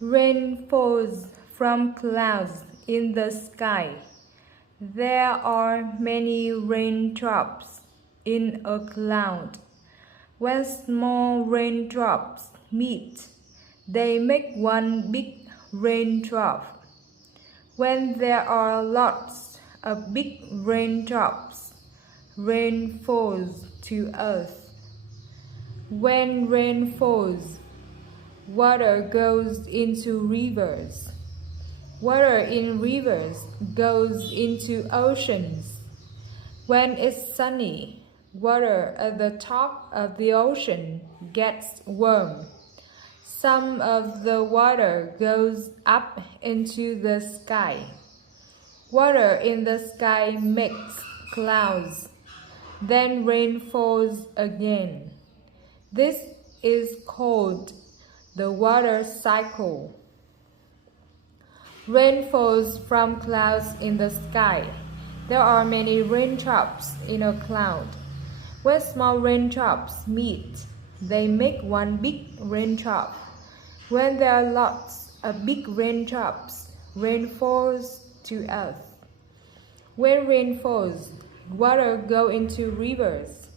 Rain falls from clouds in the sky. There are many raindrops in a cloud. When small raindrops meet, they make one big raindrop. When there are lots of big raindrops, rain falls to earth. When rain falls, water goes into rivers. Water in rivers goes into oceans. When it's sunny, water at the top of the ocean gets warm. Some of the water goes up into the sky. Water in the sky makes clouds. Then rain falls again. This is called the water cycle. Rain falls from clouds in the sky. There are many raindrops in a cloud. When small raindrops meet, they make one big raindrop. When there are lots of big raindrops, rain falls to earth. When rain falls, water goes into rivers.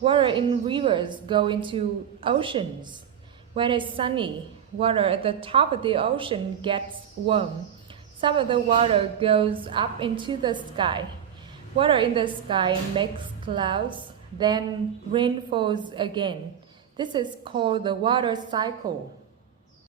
Water in rivers goes into oceans. When it's sunny, water at the top of the ocean gets warm. Some of the water goes up into the sky. Water in the sky makes clouds. Then rain falls again. This is called the water cycle.